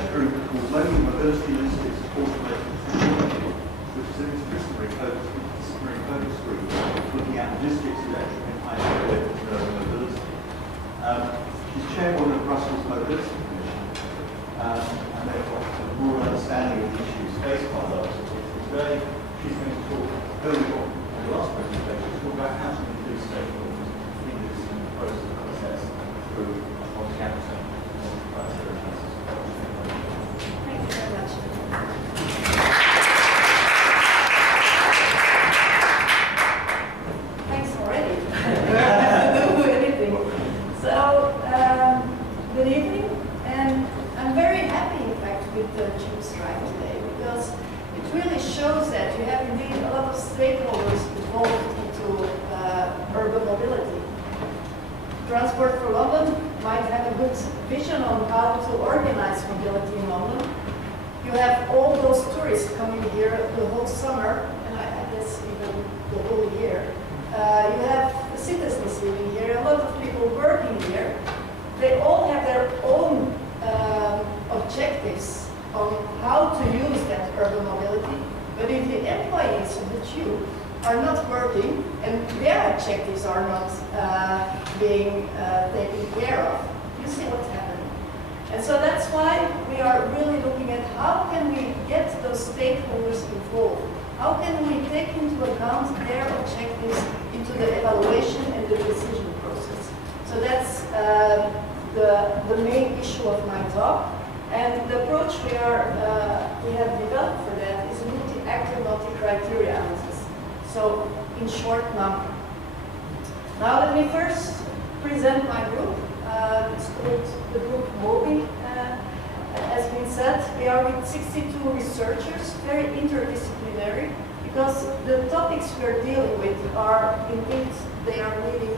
research group called Local Mobility Logistics Automated Technology, which is an interdisciplinary focus group looking at logistics, electric and high-tech mobility. She's chairwoman of Brussels Mobility Commission, and they've got a broad understanding of the issues faced by those. Today, she's going to talk, building on the last presentation, talk about how to include stakeholders in this process through multi-capital. Thank you very much. Thanks already. Do anything. So, good evening, and I'm very happy, in fact, with the tube strike today, because it really shows that you have indeed a lot of stakeholders involved into urban mobility. Transport for London might have a good vision on how to organize mobility in London. You have all those tourists coming here the whole summer, and I guess even the whole year. You have the citizens living here, a lot of people working here. They all have their own objectives on how to use that urban mobility. But if the employees of the tube are not working and their objectives are not being taken care of, you see what's happening. And so that's why we are really looking at how can we get those stakeholders involved? How can we take into account their objectives into the evaluation and the decision process? So that's the main issue of my talk. And the approach we have developed for that is multi-actor, multi-criteria analysis. So, in short, NAM. Now let me first present my group. It's called the group MOBI. As been said, we are with 62 researchers, very interdisciplinary, because the topics we are dealing with are indeed, they are needing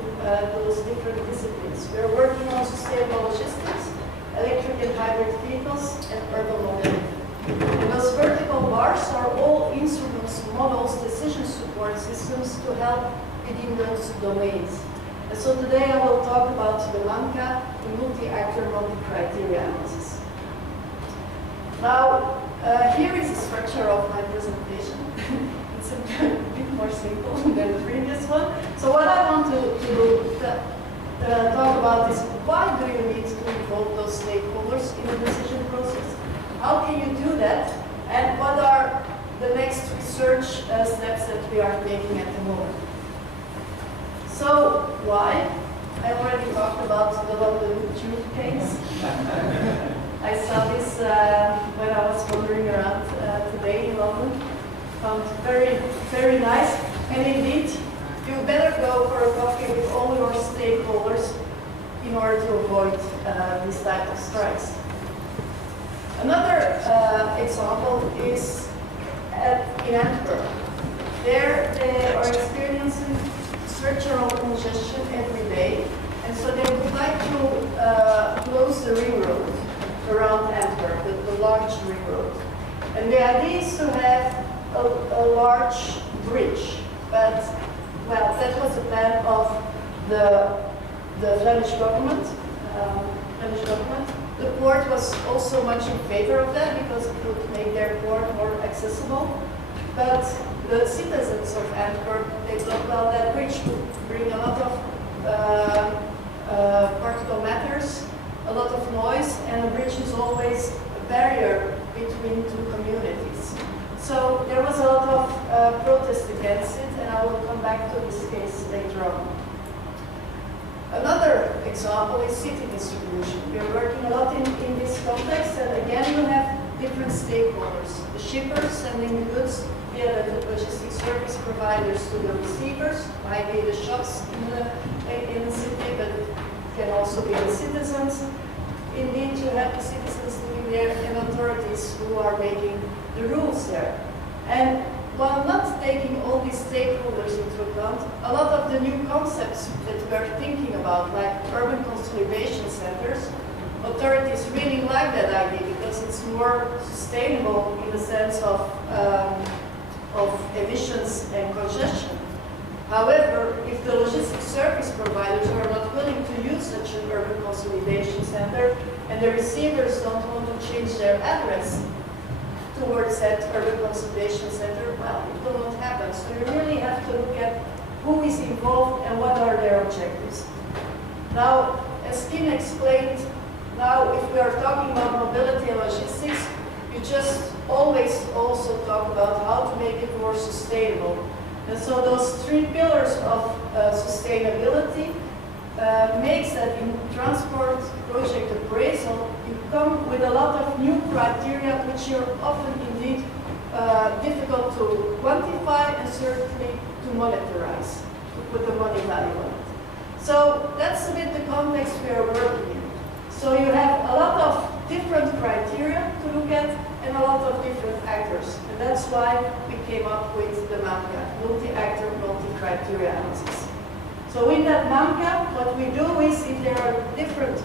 those different disciplines. We are working on sustainable logistics, electric and hybrid vehicles, and urban mobility. And those vertical bars are all instruments, models, decision support systems to help within those domains. And so today I will talk about the MANCA, the multi-actor, multi-criteria analysis. Now, here is the structure of my presentation. It's a bit more simple than the previous one. So what I want to talk about is why do you need to involve those stakeholders in the decision process? How can you do that? And what are the next research steps that we are taking at the moment? So, why? I already talked about the London tube case. I saw this when I was wandering around today in London. Found very, very nice. And indeed, you better go for a coffee with all your stakeholders in order to avoid this type of strikes. Another example is in Antwerp. There they are experiencing structural congestion every day, and so they would like to close the ring road around Antwerp, the large ring road. And the idea is to have a large bridge, but well, that was the plan of the Flemish government. The port was also much in favor of that because it would make their port more accessible. But the citizens of Antwerp, they thought, well, that bridge would bring a lot of particle matters, a lot of noise, and a bridge is always a barrier between two communities. So there was a lot of protest against it, and I will come back to this case later on. Another example is city distribution. We are working a lot in this context, and again you have different stakeholders. The shippers sending the goods via the logistics service providers to the receivers, might be the shops in the city, but it can also be the citizens. Indeed, you have the citizens living there and authorities who are making the rules there. And while not taking all these stakeholders into account, a lot of the new concepts that we are thinking about, like urban consolidation centers, authorities really like that idea because it's more sustainable in the sense of emissions and congestion. However, if the logistics service providers are not willing to use such an urban consolidation center, and the receivers don't want to change their address towards that urban consolidation center, well, it will not happen. So you really have to look at who is involved and what are their objectives. Now, as Kim explained, now if we are talking about mobility and logistics, you just always also talk about how to make it more sustainable. And so those three pillars of sustainability makes that in transport project appraisal, you come with a lot of new criteria which are often indeed difficult to quantify and certainly to monetize, to put the money value on it. So that's a bit the context we are working in. So you have a lot of different criteria to look at and a lot of different actors. And that's why we came up with the MAMCA, multi-actor, multi-criteria analysis. So in that MAMCA, what we do is if there are different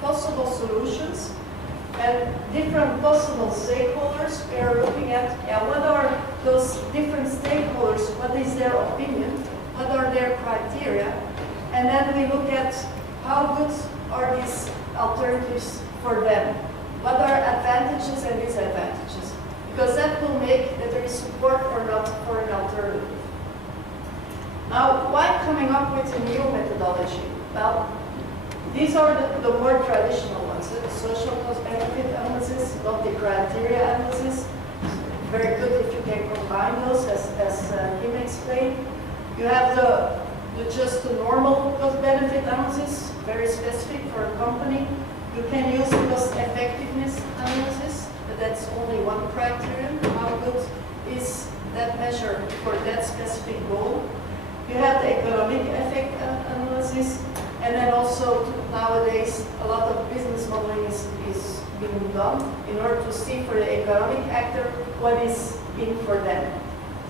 possible solutions and different possible stakeholders, we are looking at what are those different stakeholders, what is their opinion, what are their criteria, and then we look at how good are these alternatives for them. What are advantages and disadvantages? Because that will make that there is support or not for an alternative. Now, why coming up with a new methodology? Well, these are the more traditional ones. The social cost benefit analysis, not the criteria analysis. Very good if you can combine those, as Kim explained. You have just the normal cost benefit analysis, very specific for a company. You can use the cost effectiveness analysis, but that's only one criterion. How good is that measure for that specific goal? You have the economic effect analysis, and then also nowadays a lot of business modeling is being done in order to see for the economic actor what is in for them.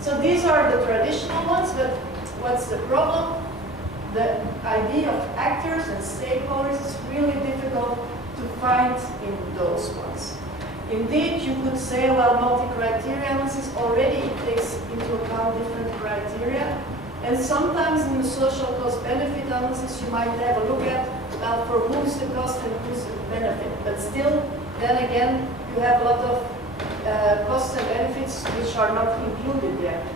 So these are the traditional ones, but what's the problem? The idea of actors and stakeholders is really difficult to find in those ones. Indeed, you could say, well, multi-criteria analysis already takes into account different criteria. And sometimes in the social cost benefit analysis, you might have a look at, well, for who's the cost and who's the benefit. But still, then again, you have a lot of costs and benefits which are not included there.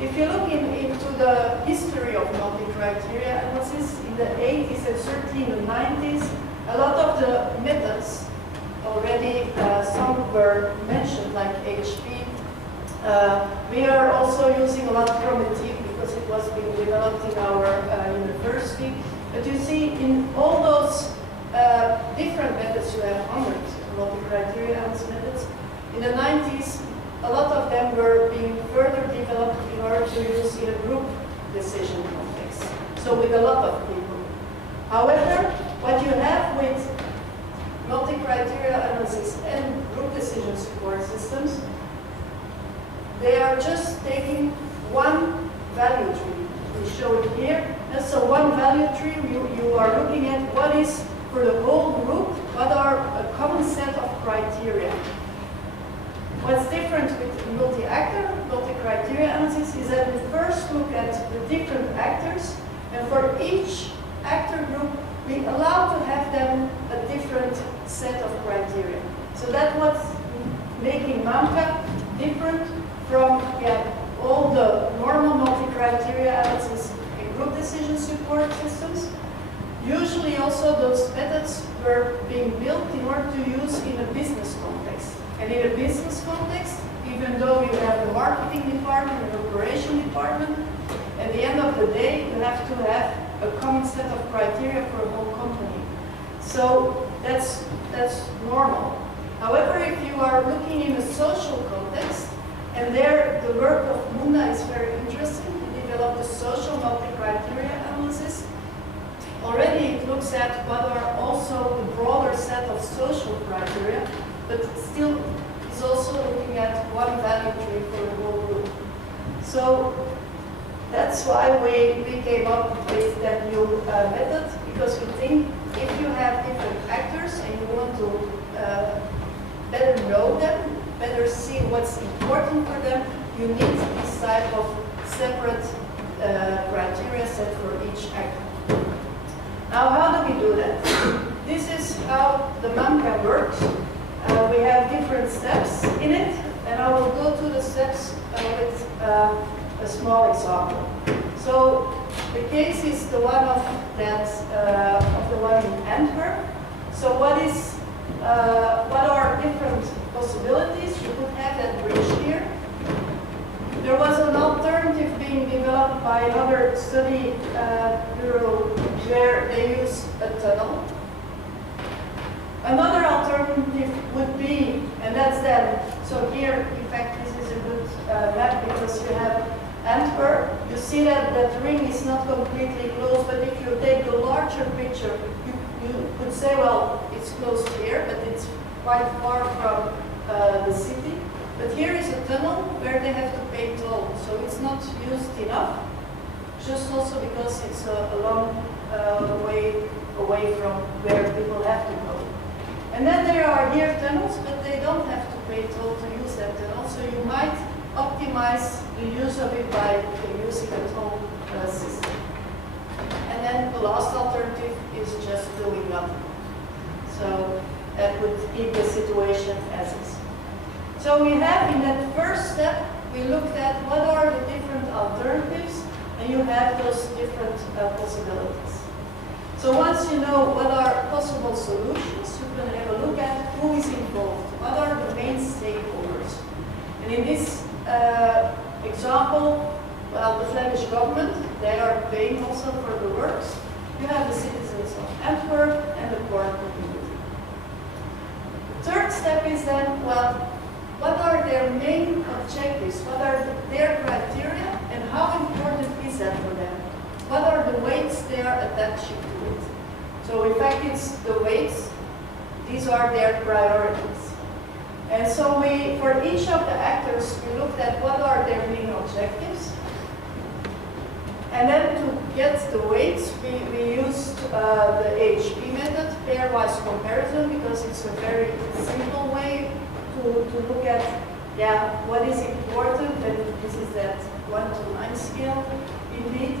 If you look into the history of multi-criteria analysis, in the 80s and certainly in the 90s, a lot of the methods already, some were mentioned, like HP. We are also using a lot of Prometheus because it was being developed in our university. But you see, in all those different methods, you have hundreds of multi-criteria analysis methods. In the 90s, a lot of them were being further developed in order to use in a group decision context, so with a lot of people. However, what you have with multi-criteria analysis and group decision support systems, they are just taking one value tree. We show it here. And so one value tree, you are looking at what is for the whole group, what are a common set of criteria. What's different with multi-actor, multi-criteria analysis is that we first look at the different actors, and for each actor group, we allow to have them a different set of criteria. So that's what's making MAMCA different from all the normal multi-criteria analysis and group decision support systems. Usually also those methods were being built in order to use in a business context. And in a business context, even though you have the marketing department and operation department, at the end of the day, you have to have a common set of criteria for a whole company. So that's normal. However, if you are looking in a social context, and there the work of Munda is very interesting, he developed a social multi-criteria analysis. Already it looks at what are also the broader set of social criteria, but still is also looking at one value tree for the whole group. So that's why we came up with that new method, because we think if you have different actors and you want to better know them, better see what's important for them, you need this type of separate criteria set for each actor. Now, how do we do that? This is how the MAMCA works. We have different steps in it, and I will go through the steps with a small example. So the case is the one of the one in Antwerp. So what are different possibilities? You could have that bridge here. There was an alternative being developed by another study bureau where they use a tunnel. Another alternative would be, and that's then, so here, in fact, this is a good map because you have Antwerp. You see that that ring is not completely closed, but if you take the larger picture, you could say, well, it's close here, but it's quite far from the city. But here is a tunnel where they have to pay toll, so it's not used enough, just also because it's a long way away from where people have to go. And then there are here tunnels, but they don't have to pay toll to use that tunnel, so you might optimize the use of it by using a toll system. And then the last alternative is just doing nothing. So that would keep the situation as is. So we have in that first step, we looked at what are the different alternatives, and you have those different possibilities. So once you know what are possible solutions, you can have a look at who is involved, what are the main stakeholders. And in this example, well, the Flemish government, they are paying also for the works. You have the citizens of Antwerp and the core community. Third step is then, well, what are their main objectives? What are their criteria? And how important is that for them? What are the weights they are attaching to it? So in fact, it's the weights. These are their priorities. And so for each of the actors, we looked at what are their main objectives. And then to get the weights, we used the HP method, pairwise comparison, because it's a very simple way to look at, what is important, and this is that 1 to 9 scale, indeed.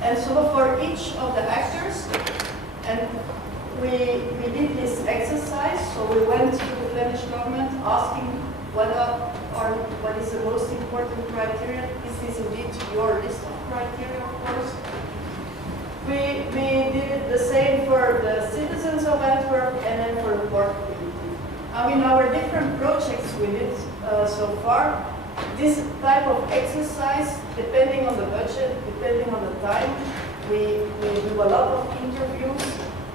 And so for each of the actors, and we did this exercise, so we went to the Flemish government asking what is the most important criteria. Is this indeed your list of criteria, of course? We did the same for the citizens of Antwerp and then for the port community. In our different projects we did so far, this type of exercise, depending on the budget, depending on the time, we do a lot of interviews.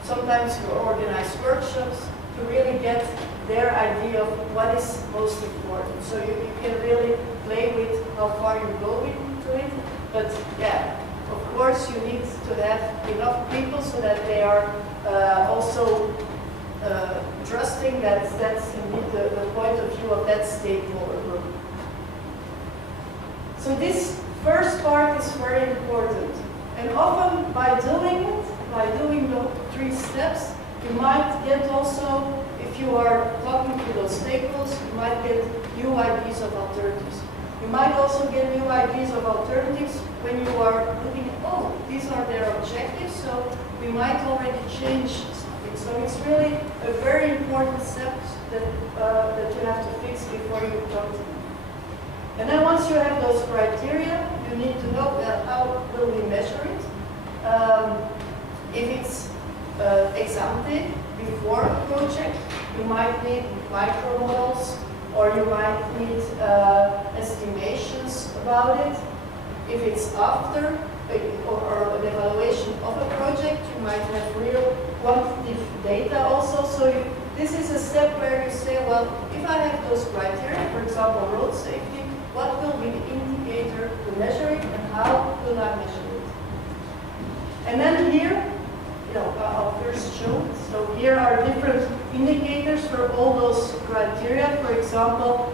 Sometimes we organize workshops to really get their idea of what is most important. So you can really play with how far you go into it. But of course you need to have enough people so that they are also trusting that that's indeed the point of view of that stakeholder group. So this first part is very important. And often by doing it, by doing the 3 steps, you might get also, if you are talking to those stakeholders, you might get new ideas of alternatives. You might also get new ideas of alternatives when you are looking at, these are their objectives, so we might already change something. So it's really a very important step that you have to fix before you come to them. And then once you have those criteria, you need to know how will we measure it. If it's ex ante, before a project, you might need micro models, or you might need estimations about it. If it's after or an evaluation of a project, you might have real quantitative data also. So this is a step where you say, well, if I have those criteria, for example, road safety, what will be the indicator to measure it, and how will I measure it? And then here, I'll first show. So here are different indicators for all those criteria. For example,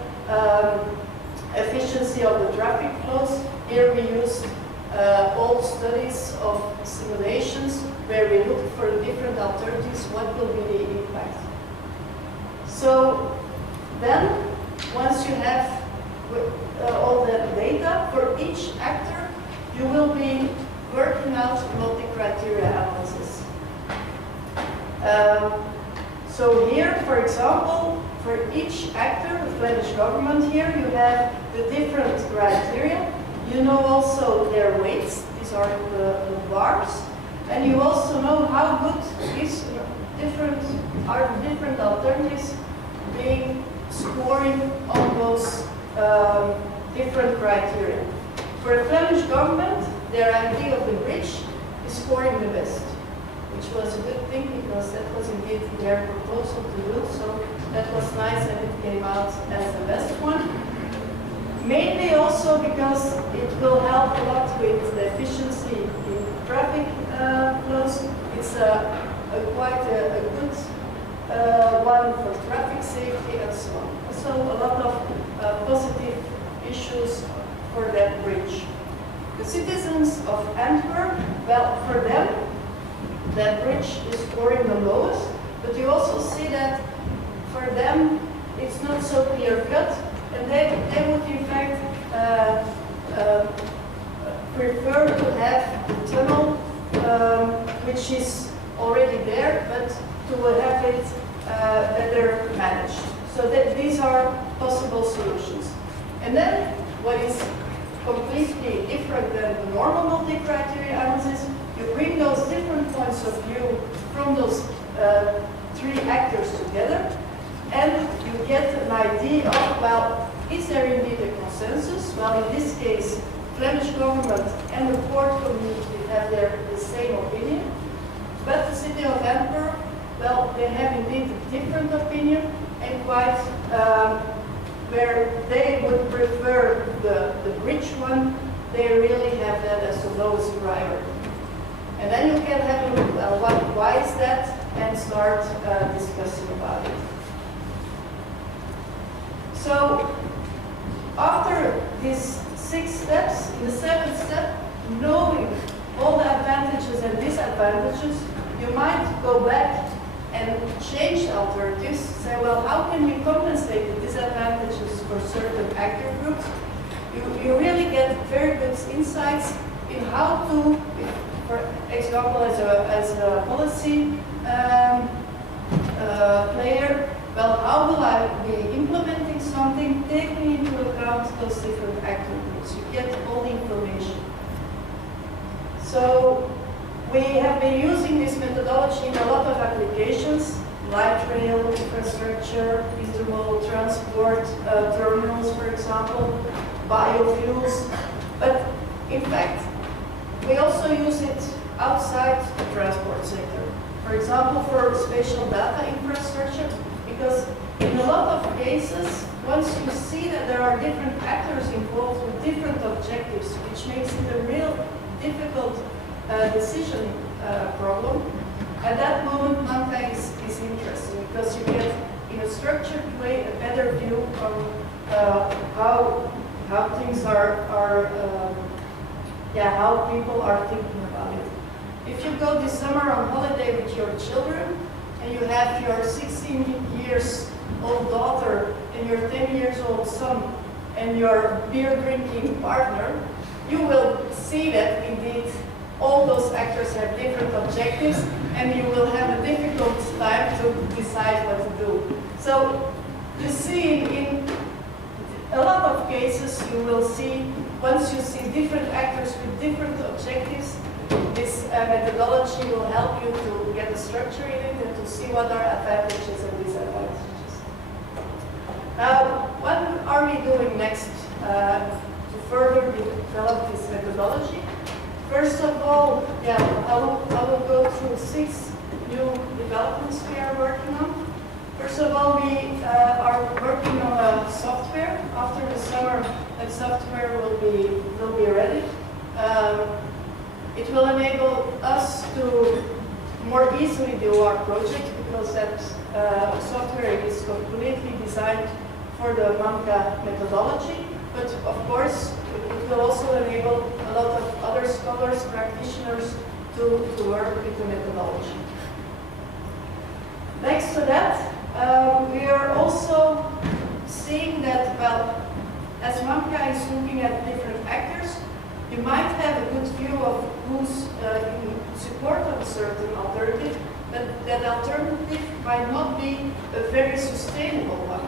efficiency of the traffic flows. Here we used old studies of simulations where we looked for different alternatives, what will be the impact. So then, once you have with all the data. For each actor, you will be working out multi-criteria analysis. So here, for example, for each actor, the Flemish government here, you have the different criteria. You know also their weights, these are the bars. And you also know how good these different alternatives being scoring on those different criteria. For the Flemish government, their idea of the bridge is scoring the best, which was a good thing because that was indeed their proposal to do, so that was nice and it came out as the best one. Mainly also because it will help a lot with the efficiency in traffic flows. It's quite a good one for traffic safety and so on. So a lot of positive issues for that bridge. The citizens of Antwerp, well, for them, that bridge is scoring the lowest, but you also see that for them, it's not so clear-cut, and they would in fact prefer to have the tunnel, which is already there, but to have it better managed. So that these are possible solutions. And then what is completely different than the normal multi-criteria analysis, you bring those different points of view from those three actors together, and you get an idea of, well, is there indeed a consensus? Well, in this case, Flemish government and the port community have the same opinion, but the city of Antwerp, well, they have indeed a different opinion, and quite where they would prefer the bridge one, they really have that as the lowest priority. And then you can have a look, well, why is that, and start discussing about it. So, after these 6 steps, in the 7th step, knowing all the advantages and disadvantages, you might go back and change the alternatives, say, well, how can we compensate the disadvantages for certain actor groups? You really get very good insights in how to, for example, as a policy player, well, how will I be implementing something, taking into account those different actor groups? You get all the information. So, we have been using this methodology in a lot of applications, light rail infrastructure, intermodal transport, terminals, for example, biofuels. But in fact, we also use it outside the transport sector. For example, for spatial data infrastructure, because in a lot of cases, once you see that there are different actors involved with different objectives, which makes it a real difficult decision problem. At that moment, MCA is interesting because you get, in a structured way, a better view on how things are how people are thinking about it. If you go this summer on holiday with your children and you have your 16 years old daughter and your 10 years old son and your beer drinking partner, you will see that indeed all those actors have different objectives, and you will have a difficult time to decide what to do. So you see in a lot of cases, you will see, once you see different actors with different objectives, this methodology will help you to get a structure in it and to see what are advantages and disadvantages. Now, what are we doing next to further develop this methodology? First of all, I will go through 6 new developments we are working on. First of all, we are working on a software. After the summer, that software will be ready. It will enable us to more easily do our project because that software is completely designed for the MCA methodology. But of course, it will also enable a lot of other scholars, practitioners to work with the methodology. Next to that, we are also seeing that, well, as MCA is looking at different actors, you might have a good view of who's in support of a certain alternative, but that alternative might not be a very sustainable one.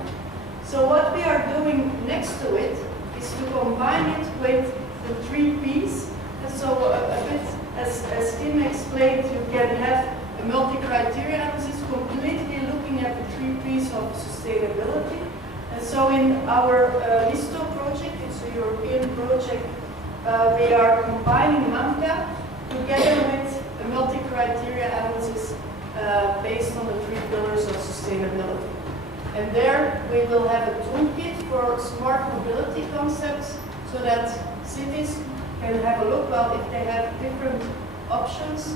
So what we are doing next to it is to combine it with the 3 Ps. And so a bit, as Kim explained, you can have a multi-criteria analysis completely looking at the 3 Ps of sustainability. And so in our LISTO project, it's a European project, we are combining MCA together with a multi-criteria analysis based on the 3 pillars of sustainability. And there we will have a toolkit for smart mobility concepts so that cities can have a look, well, if they have different options,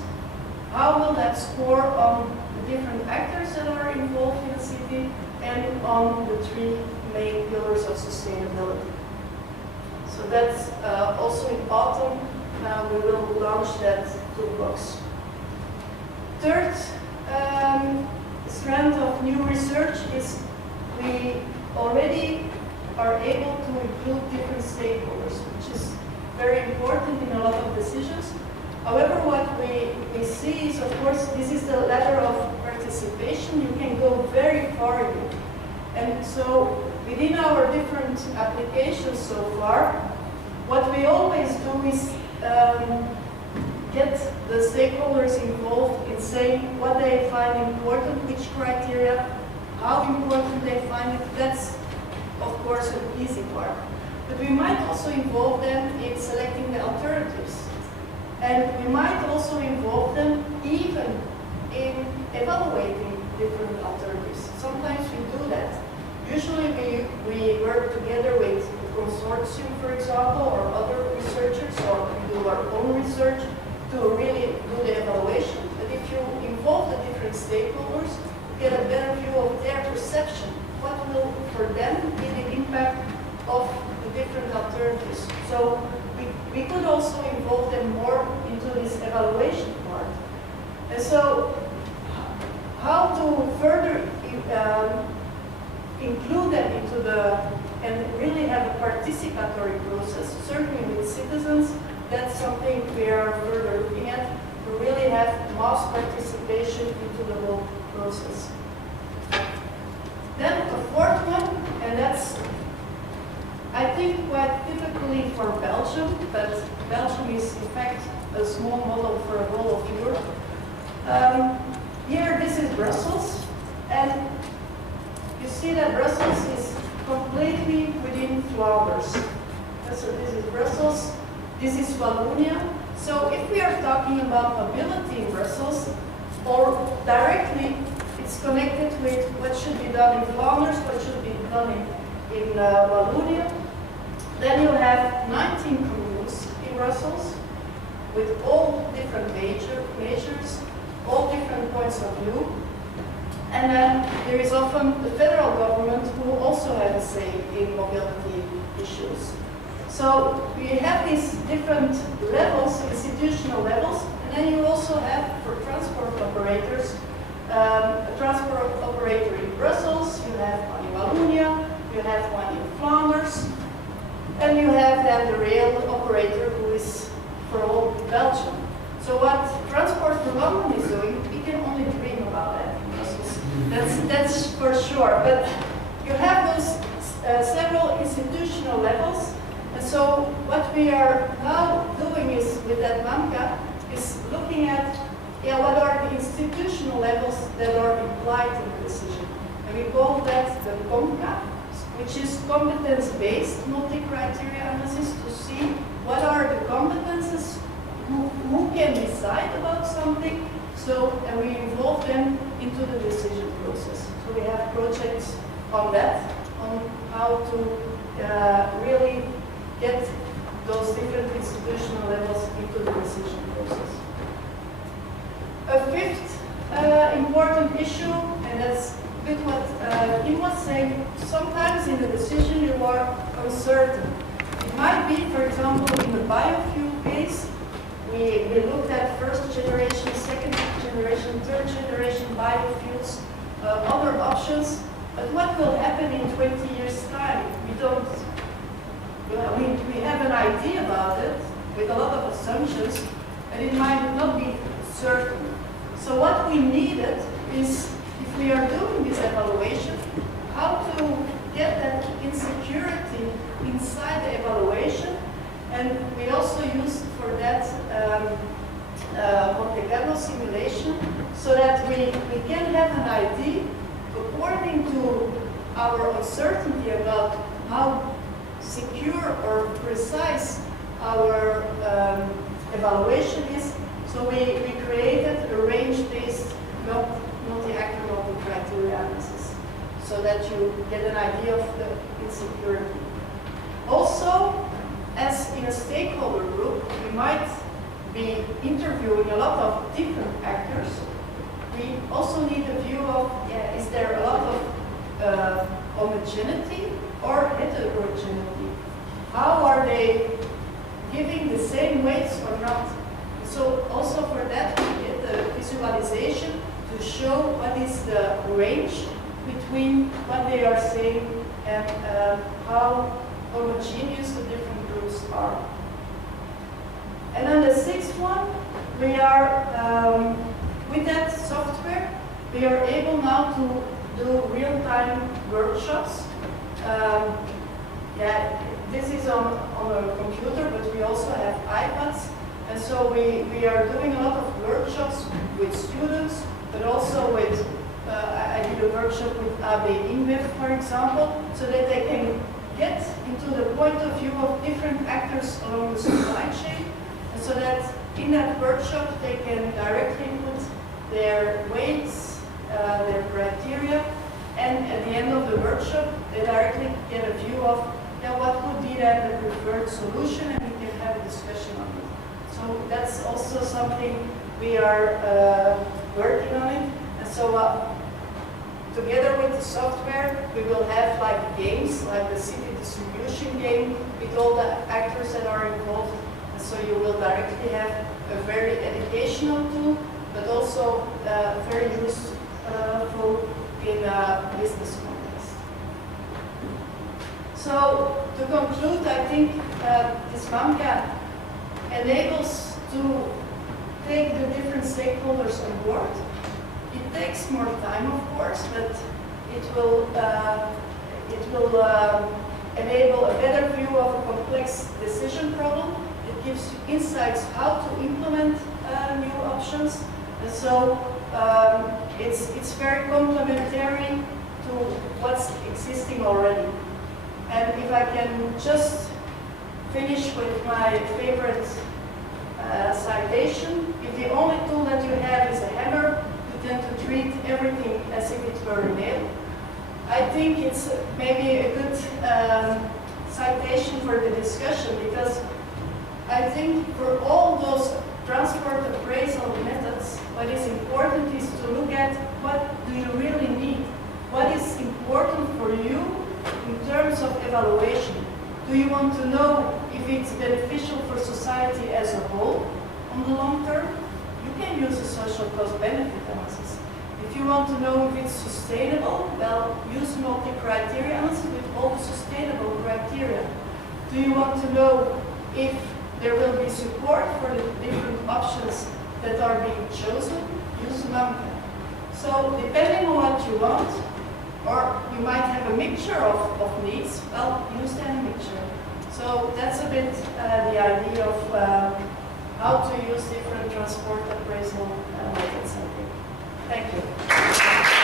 how will that score on the different actors that are involved in the city and on the 3 main pillars of sustainability. So that's also in autumn, we will launch that toolbox. Third strand of new research is we already are able to include different stakeholders, which is very important in a lot of decisions. However, what we see is, of course, this is the ladder of participation. You can go very far in it. And so within our different applications so far, what we always do is get the stakeholders involved in saying what they find important, which criteria, how important they find it. That's, of course, an easy part. But we might also involve them in selecting the alternatives. And we might also involve them even in evaluating different alternatives. Sometimes we do that. Usually we work together with a consortium, for example, or other researchers, or we do our own research to really do the evaluation. But if you involve the different stakeholders, you get a better view of their perception. What will, for them, be the impact of the different alternatives? So we could also involve them more into this evaluation part. And so how to further include them into and really have a participatory process, certainly with citizens, that's something we are further looking at, to really have mass participation into the whole process. Then a fourth one, and that's, I think, quite typically for Belgium, but Belgium is in fact a small model for a whole of Europe. Here, this is Brussels, and you see that Brussels is completely within Flanders. So this is Brussels, this is Wallonia. So if we are talking about mobility in Brussels, or directly, it's connected with what should be done in Flanders, what should be done in Wallonia. Then you have 19 communes in Brussels with all different measures, all different points of view. And then there is often the federal government who also have a say in mobility issues. So we have these different levels, institutional levels, and then you also have, for transport operators, a transport operator in Brussels, you have one in Wallonia, you have one in Flanders, and you have then the rail operator who is for all Belgium. So what Transport for London is doing, we can only dream about that in Brussels. That's for sure. But you have those several institutional levels. And so what we are now doing is, with that MCA, is looking at what are the institutional levels that are implied in the decision. And we call that the COMCA, which is competence-based multi-criteria analysis, to see what are the competences, who can decide about something, and we involve them into the decision process. So we have projects on that, on how to really get those different institutional levels into the decision process. A fifth important issue, and that's a bit what Kim was saying, sometimes in the decision you are uncertain. It might be, for example, in the biofuel case, we looked at first generation, second generation, third generation biofuels, other options, but what will happen in 20 years' time? We don't we have an idea about it with a lot of assumptions, and it might not be certain. So what we needed is, if we are doing this evaluation, how to get that insecurity inside the evaluation. And we also used for that Monte Carlo simulation, so that we can have an idea according to our uncertainty about how secure or precise our evaluation is. So we created a range-based multi-actor, multi-criteria analysis, so that you get an idea of the insecurity. Also, as in a stakeholder group, we might be interviewing a lot of different actors. We also need a view of, is there a lot of homogeneity or heterogeneity? How are they giving the same weights or not? So also for that, we get the visualization to show what is the range between what they are saying and how homogeneous the different groups are. And then the sixth one, we are, with that software, we are able now to do real-time workshops. This is on a computer, but we also have iPads. And so we are doing a lot of workshops with students, but also with, I did a workshop with AB InBev, for example, so that they can get into the point of view of different actors along the supply chain, and so that in that workshop they can directly put their weights, their criteria, and at the end of the workshop they directly get a view of what would be then the preferred solution, and we can have a discussion on it. So that's also something we are working on it. And so together with the software, we will have like games, like the city distribution game with all the actors that are involved. And so you will directly have a very educational tool, but also very useful in a business context. So to conclude, I think this MAMCA enables to take the different stakeholders on board. It takes more time, of course, but it will enable a better view of a complex decision problem. It gives you insights how to implement new options, and so it's very complementary to what's existing already. And if I can just finish with my favorite citation, if the only tool that you have is a hammer, you tend to treat everything as if it were a nail. I think it's maybe a good citation for the discussion, because I think for all those transport appraisal methods, what is important is to look at what do you really need? What is important for you in terms of evaluation? Do you want to know if it's beneficial for society as a whole on the long term? You can use a social cost benefit analysis. If you want to know if it's sustainable, well, use multi-criteria analysis with all the sustainable criteria. Do you want to know if there will be support for the different options that are being chosen? Use MAMCA. So depending on what you want, or you might have a mixture of needs, well, use that mixture. So that's a bit the idea of how to use different transport appraisal methods, I think. Thank you.